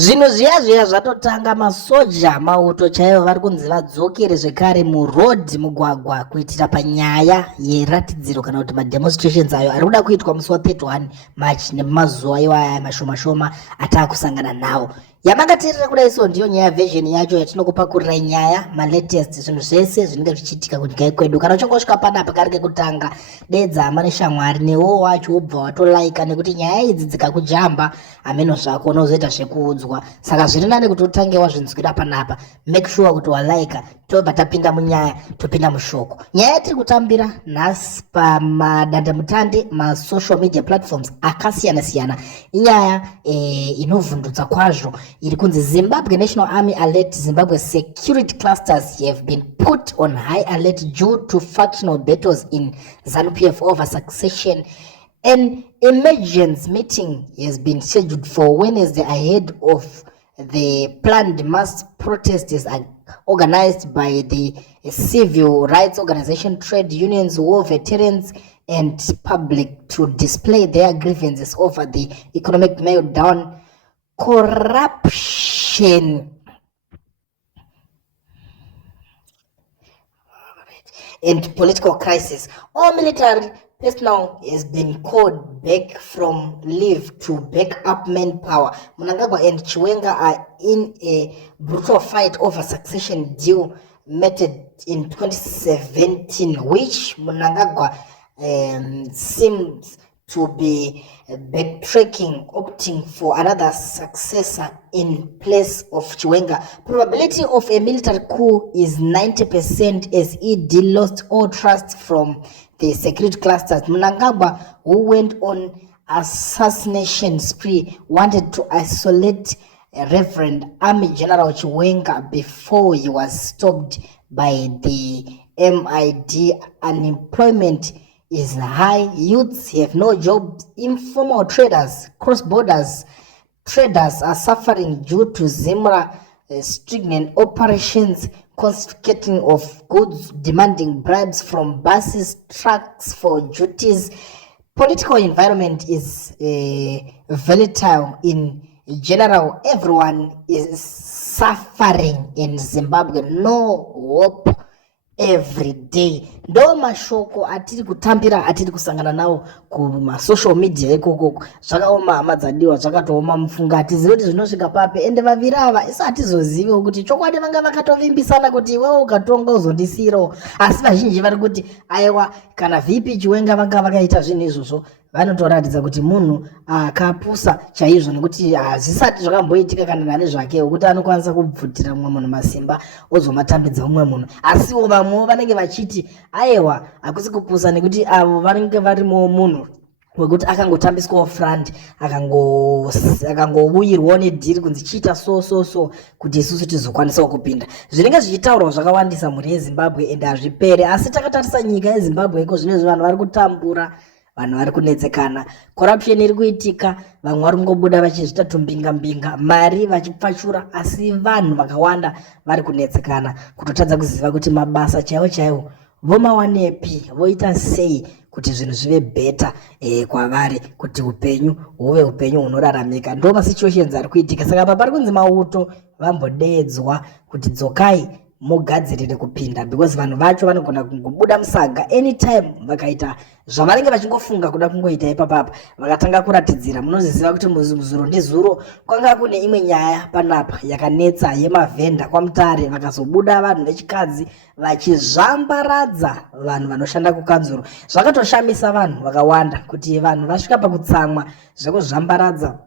Zvino zviya zvatotanga masoja mauto chaivo vari kunzi vadzokere zvekare murodhi mugwagwa kuitira panyaya yeratidziro kana kuti mademonstrations ayo ari kuda kuitwa musi wa31 March nemazuva iwaya mashoma ataakusangana nawo. Yamakateerera kudai so ndiyo nyaya version yacho yatinokupakurira nyaya malatest zvinhu zvese zvinenge zvichiitika kunyika kwedu. Kana uchangosvika panapa kari kekutanga dedza hama neshamwari newo wacho wobva watolaika nekuti nyaya idzi dzikakujamba ameno zvako unozoita zvekuudzwa. Saka zviri nani kuti utange wazvinzwira panapa, make sure kuti walaika tobva tapinda munyaya topinda mushoko. Nyaya yatiri kutambira nhasi pamadandemutande masocial media platforms akasiyana-siyana inyaya inovhundutsa kwazvo iri kunzi Zimbabwe National Army alert Zimbabwe security clusters have been put on high alert due to factional battles in ZANU-PF over succession. An emergency meeting has been scheduled for Wednesday ahead of the planned mass protests organized by the civil rights organization, trade unions, war veterans, and public to display their grievances over the economic meltdown, corruption, and political crisis. All military personnel has been called back from leave to back up manpower. Mnangagwa and Chiwenga are in a brutal fight over succession deal meted in 2017, which Mnangagwa seems to be backtracking, opting for another successor in place of Chiwenga. Probability of a military coup is 90% as ED lost all trust from the security clusters. Mnangagwa, who went on assassination spree, wanted to isolate Reverend Army General Chiwenga before he was stopped by the MID. Unemployment is high, youths have no jobs, informal traders, cross-borders traders are suffering due to Zimra stringent operations, confiscating of goods, demanding bribes from buses, trucks for duties. Political environment is volatile in general. Everyone is suffering in Zimbabwe. No hope every day. Ndo mashoko atiri kutambira, atiri kusangana nawo kuma social media ikoko. Zvakaoma hama dzadiwa, zvakatooma mufungati, zvinoti zvinosvika pape ende vaviri ava isu hatizozivi kuti chokwadi vanga vakatovimbisana kuti iwewe ukatonga uzondisirawo. Asi vazhinji vari kuti aiwa kana vipi Chiwenga vanga vakaita zvinhu izvozvo vanotoratidza kuti munhu akapusa chaizvo, nekuti hazvisati zvakamboitika kana nani zvake kuti anokwanisa kubvutira mumwe munhu masimba ozomatambidza mumwe munhu. Asiwo vamwewo vanenge vachiti aiwa hakusi kupusa, nekuti avo vanenge varimo munhu wekuti akangotambiswawo front akangowirwawo nedhiri kunzi chiita so kuti isusu tizokwanisawo kupinda. Zvinenge zvichitaurwa zvakawandisa mhuri yeZimbabwe ende hazvipere. Asi takatarisa nyika yeZimbabwe iko zvinezvi vanhu vari kutambura, vanhu vari kunetsekana, corruption iri kuitika, vamwe vari kungobuda vachizvita tumbinga mari vachipfachura, asi vanhu vakawanda vari kunetsekana kutotadza kuziva kuti mabasa chaiwo vomawanepi, voita sei kuti zvinhu zvive beta kwavari, kuti upenyu huve upenyu hunoraramika. Ndo masituations ari kuitika. Saka apa pari kunzi mauto vambodedzwa kuti dzokai mugadzirire kupinda, because vanhu vacho vanogona kungobuda musaga anytime vakaita zvavanenge vachingofunga kuda kungoita ipapapa, vakatanga kuratidzira. Munoziziva kuti muzuro ndizuro kwanga kune imwe nyaya panapa yakanetsa yemavhenda kwaMutare, vakazobuda vanhu vechikadzi vachizvambaradza vanhu vanoshanda kukanzuro. Zvakatoshamisa vanhu vakawanda kuti vanhu vasvika pakutsamwa zvekuzvambaradza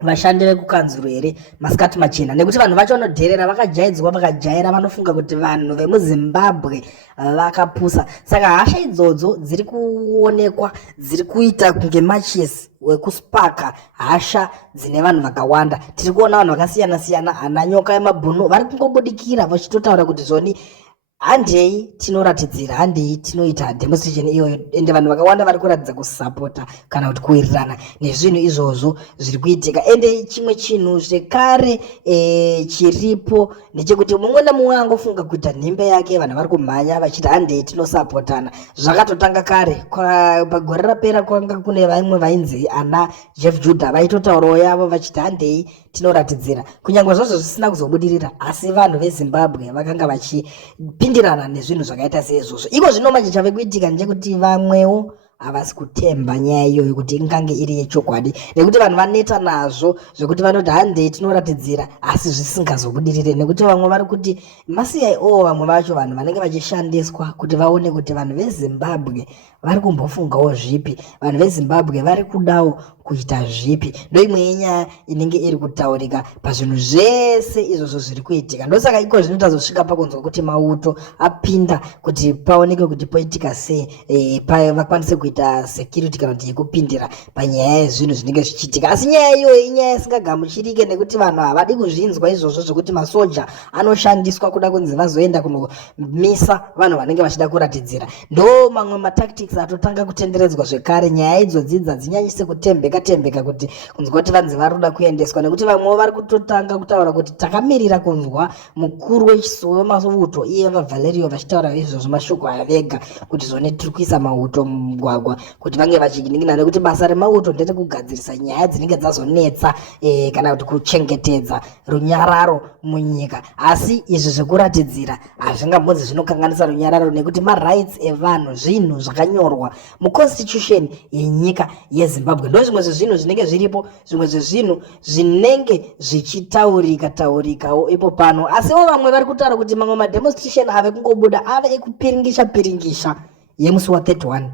vashandi vekukanzuro here masikati machena, nekuti vanhu vacho vanodherera vakajaidzwa vakajaira, vanofunga kuti vanhu vemuZimbabwe vakapusa. Saka hasha idzodzo dziri kuonekwa dziri kuita kunge matches wekuspaka hasha dzine vanhu vakawanda. Tiri kuona vanhu vakasiyana-siyana, ana nyoka yemabhunu vari kungobudikira vachitotaura kuti zvoni handei tinoratidzira, handei tinoita demonstration iyoyo, ende vanhu vakawanda vari kuratidza kusapota kana kuti kuwirirana nezvinhu izvozvo zviri kuitika. Ende chimwe chinhu zvekare chiripo ndechekuti mumwe nemumwe angofunga kuita nhembe yake, vanhu vari kumhanya vachiti handei tinosapotana. Zvakatotanga kare pagore rapera kwanga kune vamwe vainzi ana Jeff Judah vaitotaurawo yavo vachiti handei tinoratidzira kunyangwe zvazvo zvisina kuzobudirira asi vanhu veZimbabwe vakanga vachipindirana nezvinhu zvakaita seizvozvo. Iko zvino manje chave kuitika ndechekuti vamwewo havasi kutemba nyaya iyoyo kuti ingange iri yechokwadi nekuti vanhu vaneta nazvo zvekuti vanoti handei tinoratidzira asi zvisingazobudirire nekuti vamwe vari kuti masiyai vamwe vacho vanhu vanenge vachishandiswa kuti vaone kuti vanhu veZimbabwe vari kumbofungawo zvipi, vanhu veZimbabwe vari kudawo kuita zvipi. Ndoimwe yenyaya inenge iri kutaurika pazvinhu zvese izvozvo zviri kuitika. Ndosaka iko zvinotazosvika pakunzwa kuti mauto apinda kuti paoneke kuti poitika sei, vakwanise kuita security kana kuti yekupindira panyaya yezvinhu zvinenge zvichiitika. Asi nyaya iyoyo inyaya isingagamuchirike nekuti vanhu havadi kuzvinzwa izvozvo zvokuti masoja anoshandiswa kuda kunzi vazoenda kunomisa vanhu vanenge vachida kuratidzira. Ndo mamwe matactics atotanga kutenderedzwa zvekare. Nyaya idzodzi hadzinyanyise kutembeka kuti kunzwa kuti vanzi varuda kuendeswa nekuti vamwe vari kutotanga kutaura kuti takamirira kunzwa mukuru wemauto iye vaValerio vachitaura izvozvo mashoko aya vega kuti zvone tiri kuisa mauto mumugwagwa kuti vange vachiningira nekuti basa remauto nderekugadzirisa nyaya dzinenge dzazonetsa kana kuti kuchengetedza runyararo munyika. Asi izvi zvekuratidzira hazvingambonzi zvinokanganisa runyararo nekuti marights evanhu zvinhu zvakanyorwa muconstitution yenyika yeZimbabwe. Ndo zvimwe zvezvinhu zvinenge zviripo, zvimwe zvezvinhu zvinenge zvichitaurikawo ipo pano. Asiwo vamwe vari kutaura kuti mamwe mademonstration ave kungobuda ave ekupiringisha yemusi wa31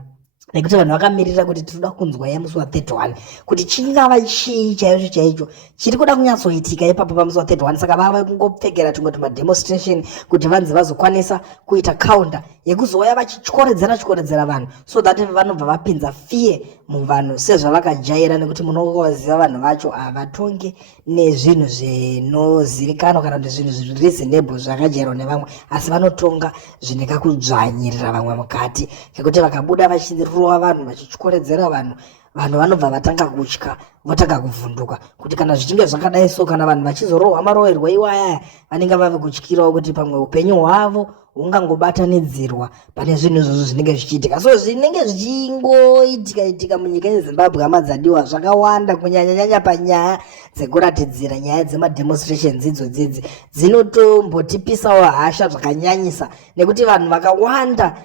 nekuti vanhu vakamirira kuti tinoda kunzwa yemusi wa31 kuti chingava chii chaicho chiri kuda kunyatsoitika ipapo pamusi wa31. Saka vava kungopfekera tumwe tumademonstration kuti vanzi vazokwanisa kuita counter yekuzouya vachichoredzera vanhu so that vanobva vapinza fear muvanhu sezvavakajaira nekuti munoziva vanhu vacho havatonge nezvinhu zvinozivikanwa kana kuti zvinhu zviri reasonable zvakajairwa nevamwe asi vanotonga zvine kakudzvanyirira vamwe mukati kekuti vakabuda vachirova vanhu vachichoredzera vanhu vanobva vatanga kutya votanga kuvhunduka kuti kana zvichinge zvakadai so kana vanhu vachizorohwa maroverwo iwaya vanenge vave kutyirawo kuti pamwe upenyu hwavo hungangobatanidzirwa pane zvinhu izvozvo zvinenge zvichiitika. So zvinenge zvichingoitika munyika yeZimbabwe hamadzadiwa zvakawanda kunyanyanyanya panyaya dzekuratidzira nyaya dzemademonstrations idzodzidzi dzinotombotipisawo hasha zvakanyanyisa nekuti vanhu vakawanda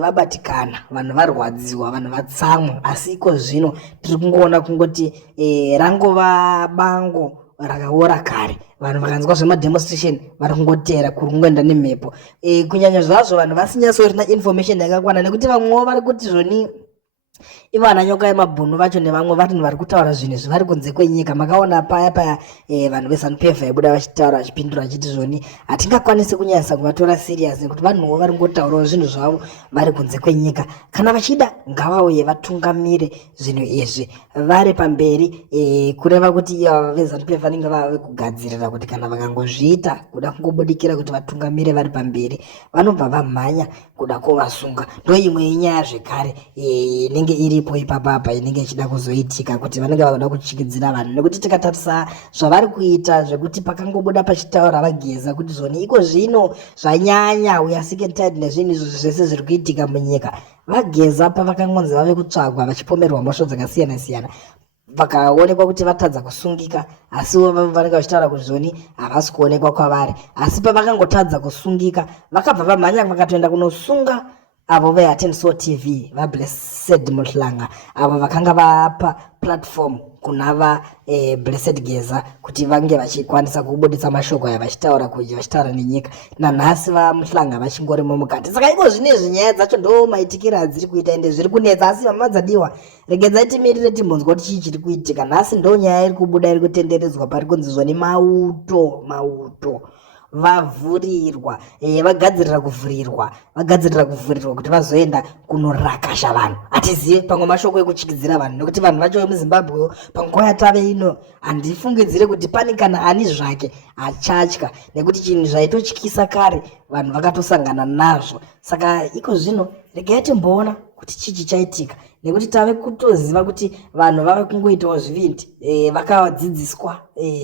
vabatikana, vanhu varwadziwa, vanhu vatsamwa. Asi iko zvino tiri kungoona kungoti rangova bango rakaora kare. Vanhu vakanzwa zvemademonstration vari kungotera kuri kungoenda nemhepo. Kunyanya zvazvo vanhu vasinyatsorina information yakakwana nekuti vamwewo vari kuti zvoni ivana nyoka yemabhunu vacho nevamwe vanhu vari kutaura zvinhu zvari kunze kwenyika. Makaona paya vanhu veZANU-PF vaibuda vachitaura vachipindura vachiti zvoni hatingakwanisi kunyanyisa kuvatora serious nekuti vanhuwo vari kungotaurawo zvinhu zvavo vari kunze kwenyika. Kana vachida ngavauye vatungamire zvinhu izvi vari pamberi kureva kuti veZANU-PF vanenge vave kugadzirira kuti kana vakangozviita kuda kungobudikira kuti vatungamire vari pamberi vanobva vamhanya kuda kuvasunga. Ndo imwe yenyaya zvekare inenge iripo ipapapa inenge ichida kuzoitika kuti vanenge vanoda kuchikidzira vanhu nekuti tikatarisa zvavari kuita zvekuti pakangobuda pachitaura vageza kuti zvoni iko zvino zvanyanya we are sick and tired nezvinhu izvo zvese zviri kuitika munyika. Vageza pavakangonzi vave kutsvagwa vachipomerwa mhosva dzakasiyana vakaonekwa kuti vatadza kusungika asiwo vanenge vachitaura kuti zvoni havasi kuonekwa kwavari. Asi pavakangotadza kusungika vakabva vamhanya vakatoenda kunosunga avo veAttenso TV vaBlessed Muhlanga avo vakanga vapa platform kuna Blessed Geza kuti vange vachikwanisa kubuditsa mashoko aya vachitaura nenyika. Nanhasi vaMuhlanga vachingorimo mukati. Saka iko zvinezvi nyaya dzacho ndo maitikira adziri kuita ende zviri kunetsa asi mamadzadiwa regedzai timirire timbonzwa kuti chii chiri kuitika. Nhasi ndo nyaya iri kubuda iri kutenderedzwa pari kunzi zvoni mauto vavhurirwa vagadzirira kuvhurirwa kuti vazoenda kunorakasha vanhu. Hatizive pamwe mashoko ekuchikidzira vanhu nekuti vanhu vacho vemuZimbabwe panguva yatave ino handifungidzire kuti pani kana ani zvake achatya nekuti chinhu zvaitotyisa kare vanhu vakatosangana nazvo. Saka iko zvino regai timboona kuti chii chaitika nekuti tave kutoziva kuti vanhu vave kungoitawo zvivindi vakadzidziswa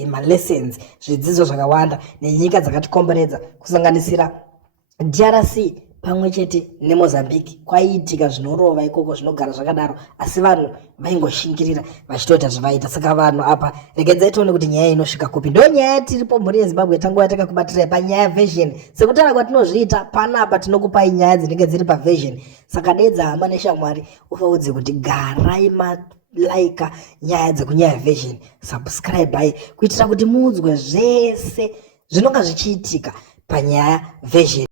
malessons zvidzidzo zvakawanda nenyika dzakatikomberedza kusanganisira DRC pamwe chete neMozambique kwaiitika zvinorova ikoko zvinogara zvakadaro, asi vanhu vaingoshingirira vachitoita zvivaita. Saka vanhu apa regedzai tione kuti nyaya inosvika kupi. Ndo nyaya tiripo mhuri yeZimbabwe tanguva takakubatirai panyaya yaversion. Sekutaura kwatinozviita panapa tinokupai nyaya dzinenge dziri paversion. Saka dedza hama neshamwari uvaudze kuti garai malaika nyaya dzekunyaya version, subscribe kuitira kuti mudzwe zvese zvinonga zvichiitika panyaya version.